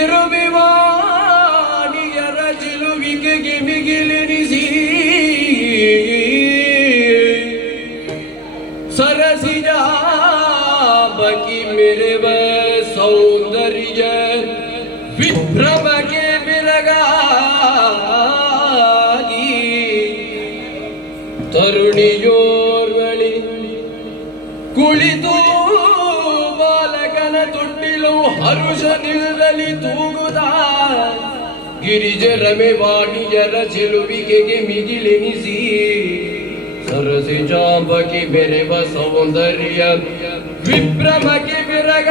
ತಿರುವಿವಾಣಿಯರ ಜಿಲುವಿಗೆ ಗಿಮಿಗಿಲಿರಿಸಿ. ಸರಸಿದ ಬಕಿ ಮೆರೆವ ಸೌಂದರ್ಯ ವಿಭ್ರಮಕ್ಕೆ ಬಿರಗಾಗಿ ತರುಣಿಯೋರ್ವಳಿ ಕುಳಿತು ಬಾಲಕನ ತೊಟ್ಟಿಲು ಹರುಷ ನಿಲ್ಲಲಿ ತೂಗುದ ಗಿರಿಜರಮೆ ವಾಣಿಯರ ಚೆಲುವಿಕೆಗೆ ಮಿಗಿಲೆನಿಸಿ ಸರಸಿ ಜಾಂಬಕಿ ಬೆರೆವ ಸೌಂದರ್ಯ ವಿಭ್ರಮಕ್ಕೆ ಬೆರಗಾಗಿ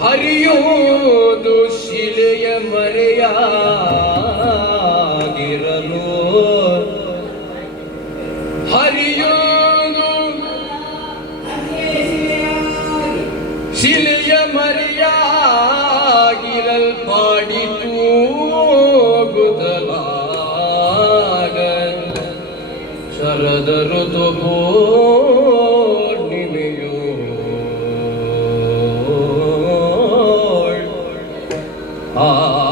ಹರಿಯೋದು ಶಿಲೆಯ ಮರೆಯಾಗಿರಲು ಶರದ ಋತು ಪೂರ್ಣಿಮೆಯು ಆ ಆ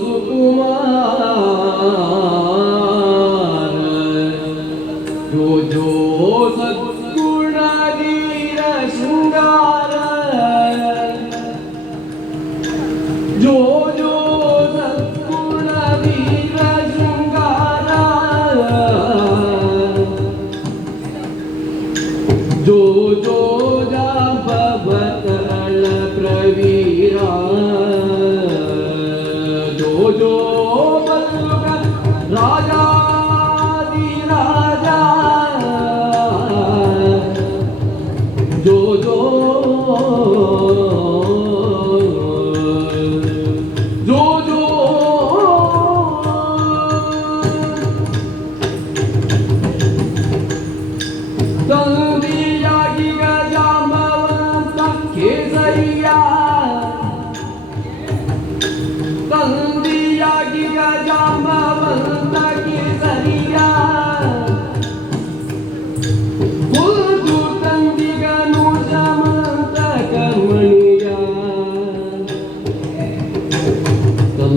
রুজুকুমা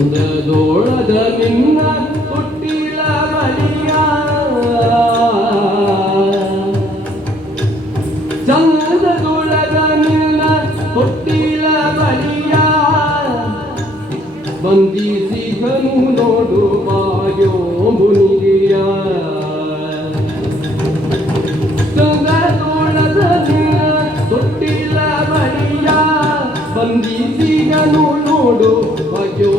ತಂದದೋಳದ ನಿನ್ನ ಹುಟ್ಟಿಲ ಬಲಿಯ ಚಂದದೋಳದ ನಿನ್ನ ಹುಟ್ಟಿಲ ಬಲಿಯ ಬಂಧಿಸಿದನು ನೋಡು ಬಾಯೋ ಮುನಿಯ ಚಂದದೋಳದ ನಿನ್ನ ಹುಟ್ಟಿಲ ಬಲಿಯ ಬಂಧಿಸಿದನು